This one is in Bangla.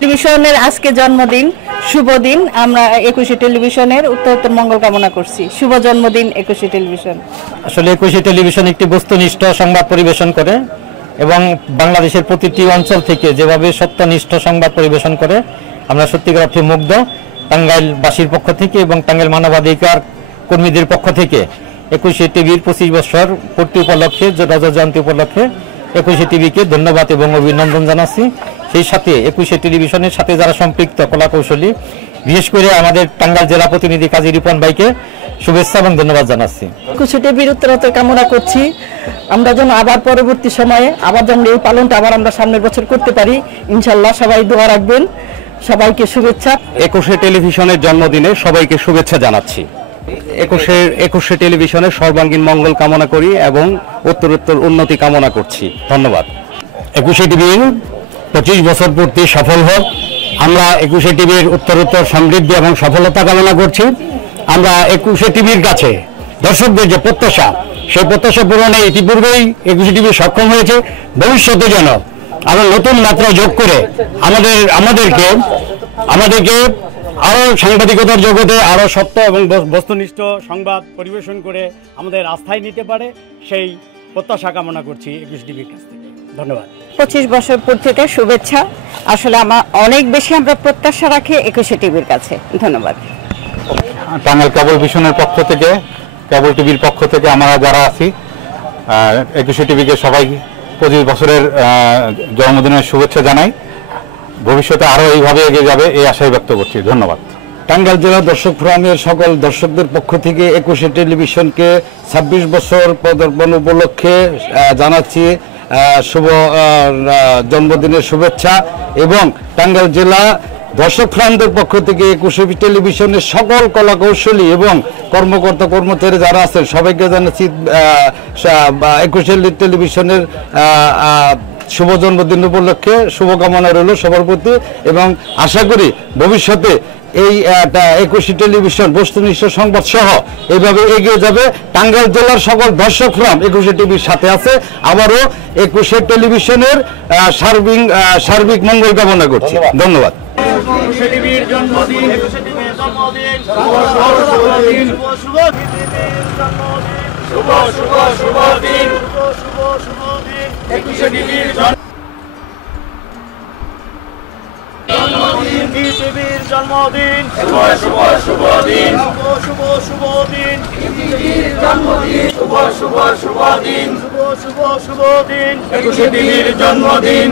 টেলিভিশনের আজকে জন্মদিন, শুভ দিন। আমরা একুশে টেলিভিশনের উত্তরোত্তর মঙ্গল কামনা করছি। শুভ জন্মদিন একুশে টেলিভিশন। আসলে একুশে টেলিভিশন একটি বস্তুনিষ্ঠ সংবাদ পরিবেশন করে এবং বাংলাদেশের প্রতিটি অঞ্চল থেকে যেভাবে সত্যনিষ্ঠ সংবাদ পরিবেশন করে আমরা সত্যিকার অর্থে মুগ্ধ। টাঙ্গাইলবাসীর পক্ষ থেকে এবং টাঙ্গাইল মানবাধিকার কর্মীদের পক্ষ থেকে একুশে টিভির 25 বছর পূর্তি উপলক্ষে, রজত জয়ন্তী উপলক্ষে একুশে টিভিকে ধন্যবাদ এবং অভিনন্দন জানাচ্ছি। সেই সাথে একুশে টেলিভিশনের সাথে যারা সম্পৃক্ত কলাকৌশলী, বিশেষ করে আমাদের টাঙ্গাইল জেলা প্রতিনিধি কাজী রিপন ভাইকে শুভেচ্ছা এবং ধন্যবাদ জানাচ্ছি। একুশে টিভির উত্তরোত্তর কামনা করছি। আমরা যেন আবার পরবর্তী সময়ে আবার যেন এই পালনটা আবার আমরা সামনের বছর করতে পারি, ইনশাল্লাহ। সবাই দোয়া রাখবেন। সবাইকে শুভেচ্ছা। একুশে টেলিভিশনের জন্মদিনে সবাইকে শুভেচ্ছা জানাচ্ছি। একুশে টেলিভিশনের সর্বাঙ্গীন মঙ্গল কামনা করি এবং উত্তরোত্তর উন্নতি কামনা করছি। ধন্যবাদ। একুশে টিভির 25 বছর পূর্তি সফল হোক। আমরা একুশে টিভির উত্তরোত্তর সমৃদ্ধি এবং সফলতা কামনা করছি। আমরা একুশে টিভির কাছে দর্শকদের যে প্রত্যাশা, সেই প্রত্যাশা পূরণে ইতিপূর্বেই একুশে টিভি সক্ষম হয়েছে। ভবিষ্যতে যেন আরো নতুন মাত্রা যোগ করে আমাদেরকে আরো সাংবাদিকতার জগতে আরো সত্য এবং বস্তুনিষ্ঠ সংবাদ পরিবেশন করে আমাদের আস্থায় নিতে পারে, সেই প্রত্যাশা কামনা করছি একুশে টিভির কাছ থেকে। ধন্যবাদ। 25 বছর পূর্তিতে শুভেচ্ছা। আসলে অনেক বেশি আমরা প্রত্যাশা রাখি একুশে টিভির কাছে। ধন্যবাদ। টাঙ্গাইল কেবল ভিশনের পক্ষ থেকে, কেবল টিভির পক্ষ থেকে আমরা যারা আছি, একুশে টিভিকে সবাই 25 বছরের জন্মদিনের শুভেচ্ছা জানাই। ভবিষ্যতে আরো এইভাবে এগিয়ে যাবে এই আশাই ব্যক্ত করছি। ধন্যবাদ। টাঙ্গাইল জেলা দর্শক ফোরামের সকল দর্শকদের পক্ষ থেকে একুশে টেলিভিশনকে 26 বছর পদার্পণ উপলক্ষে জানাচ্ছি শুভ জন্মদিনের শুভেচ্ছা এবং টাঙ্গাইল জেলা দর্শক ফোরামদের পক্ষ থেকে একুশে টেলিভিশনের সকল কলাকৌশলী এবং কর্মকর্তা কর্মচারী যারা আছেন সবাইকে জানাচ্ছি একুশে টেলিভিশনের শুভ জন্মদিন উপলক্ষে শুভকামনা রইল সবার প্রতি এবং আশা করি ভবিষ্যতে এই একুশে টেলিভিশন বস্তুনিষ্ঠ সংবাদ সহ এইভাবে এগিয়ে যাবে। টাঙ্গাইল জেলার সকল দর্শক ফোরাম একুশে টিভির সাথে আছে। আবারও একুশে টেলিভিশনের সার্বিক মঙ্গল কামনা করছি। ধন্যবাদ। জন্মদিন শুভ শুভ শুভ দিন, শুভ শুভ দিন, জন্মদিন শুভ শুভ শুভ দিন, শুভ শুভ শুভ দিন, একুশে টিভির জন্মদিন।